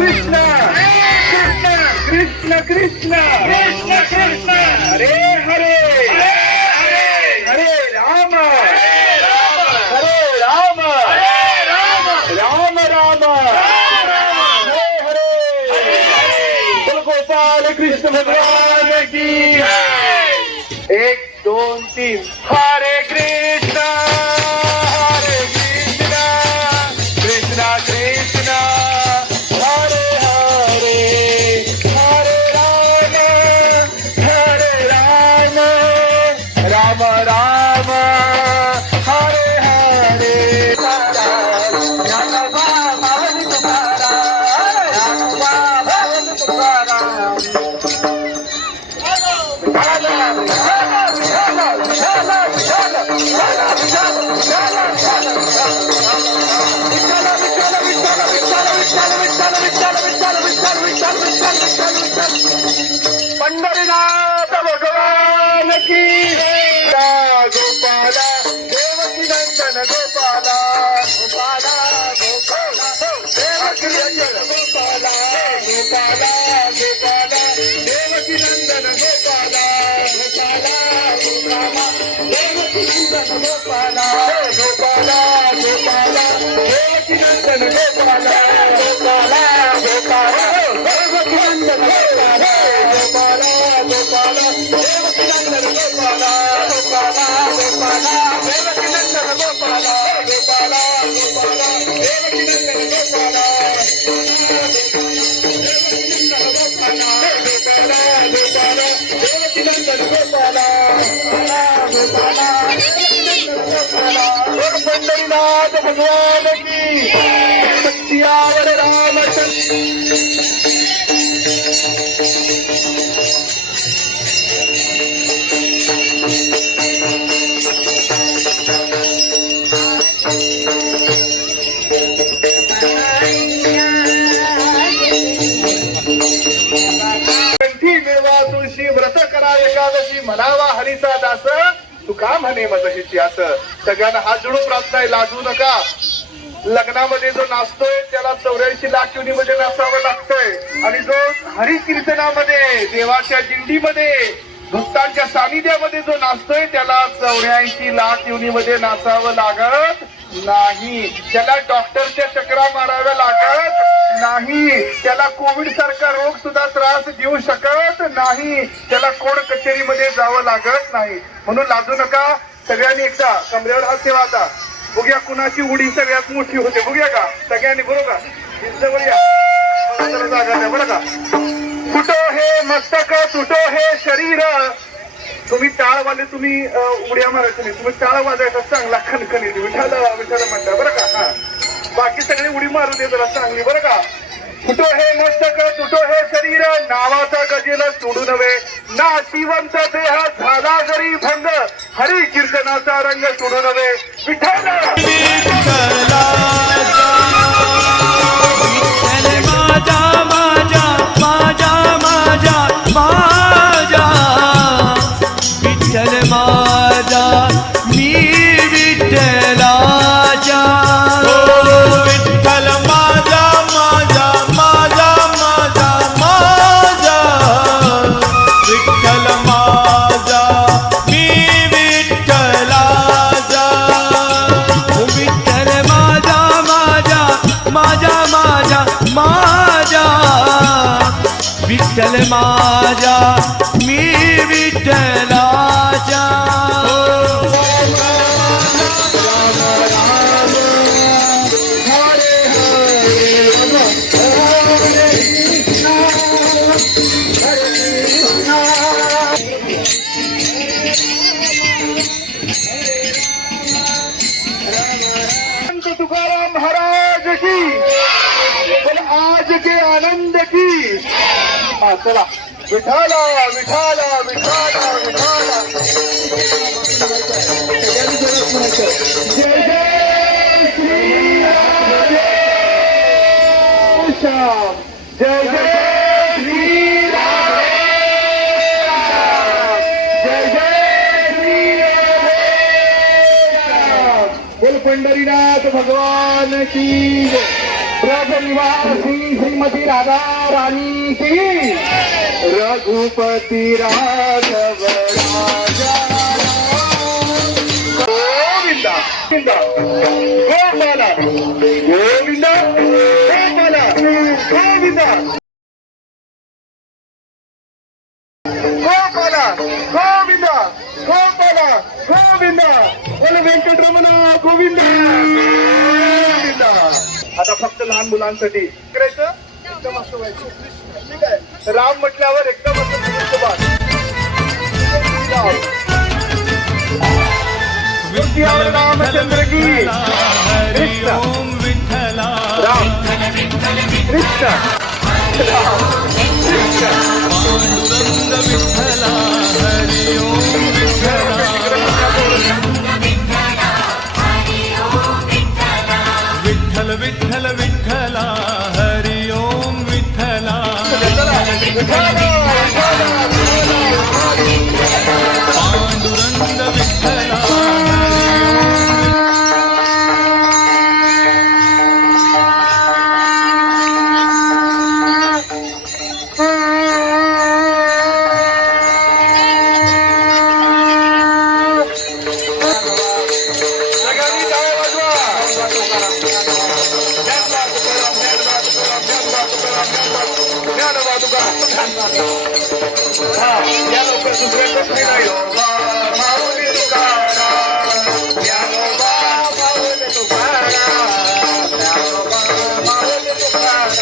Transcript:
कृष्ण कृष्ण कृष्ण कृष्ण कृष्ण हरे हरे हरे राम राम राम हरे हरे गोपाल कृष्ण भगवान की 1 2 3 हरे कृष्ण कृष्ण कृष्ण हरे हरे हरे राम राम राम हरे हरे पंढरीनाथ भगवान की गोपाला देवकी नंदन गोपाला गोपाला गोपाला देवकी नंदन गोपाला गोपाला गोपाला देवकी नंदन गोपाला गोपाला गोपाला देवकी नंदन गोपाला गोपाला गोपाला देवकी नंदन गोपाला गोपाला गोपाला देवकी नंदन गोपाला गोपाला गोपाला देवकी नंदन गोपाला गोपाला गोपाला देवकी नंदन गोपाला गोपाला गोपाला देवकी नंदन गोपाला देवकी नंदन गोपाला पंढरीनाथ भगवान की सत्यावर तुळशी व्रत करा एकादशी म्हणावा हरीचा दास तू का म्हणे मज इतिहास. सगळ्यांना हात जोडून प्रार्थना लाजू नका. लग्नामध्ये जो नाचतोय त्याला 84 लाख योनीमध्ये नाचावं लागतंय आणि जो हरी कीर्तनामध्ये देवाच्या दिंडीमध्ये भक्तांच्या सानिध्यामध्ये जो नाचतोय त्याला 84 लाख योनीमध्ये नाचावं लागत नाही. त्याला डॉक्टरच्या चक्रा माराव्या लागत नाही. त्याला कोविड सारखा रोग सुद्धा त्रास देऊ शकत नाही. त्याला कोर्ट कचेरीमध्ये जावं लागत नाही. म्हणून लाजू नका. सगळ्यांनी एकदा कमरेवर हात ठेवा. आता बघूया कुणाची उडी सगळ्यात मोठी होते. बघूया का सगळ्यांनी. बरोबर जवळ या जागा द्या. बरं का. तुटो हे मस्तक तुटो हे शरीर. तुम्ही टाळवाले तुम्ही उड्या मारायचं नाही. तुम्ही टाळ वाजायचा चांगला खणखणीत विठाला विठाला म्हणता. बरं का. हा बाकी सगळे उडी मारू दे जरा चांगली. बरं का. तुटो हे मस्तक तुटो हे शरीर नावाचा गजेल सोडू नव्हे. नाशिवंत देह झाला जरी भंग हरी कीर्तनाचा रंग सोडू नव्हे. विठ्ठल विठ्ठल माझा मी विठ्ठलाचा. तुकाराम महाराज की आज के आनंद की. हा चला विठाला विठाला विठाला विठाला. जय जय श्री श्याम जय जय श्री राम जय जय श्री राम. बोल पंढरीनाथ भगवान की जय. ब्रजनिवासी श्रीमती राधा रानी की. रघुपती राघव राजा गोविंदा गोविंदा गोपाला गोविंदा गोपाला गोविंदा गोपाला गोविंदा गोपाला गोविंदा बोल व्यंकटरमण गोविंदा गोविंदा. आता फक्त लहान मुलांसाठी करायचं एकदम असं व्हायचं. ठीक आहे. राम म्हटल्यावर एकदम असं सुभाष. रामचंद्र की कृष्ण ओम विठ्ठला राम कृष्ण राम कृष्ण. पांडुरंग विठ्ठला हरी ओम विठ्ठला विठ्ठल विठ्ठल विठ्ठला हरी ओम विठ्ठला पांडुरंग विठ्ठला या लवकर दुसऱ्या कोणी नाही. माऊली तुकाराम ज्ञानोबा माऊली तुकाराम ज्ञानोबा माऊली तुकाराम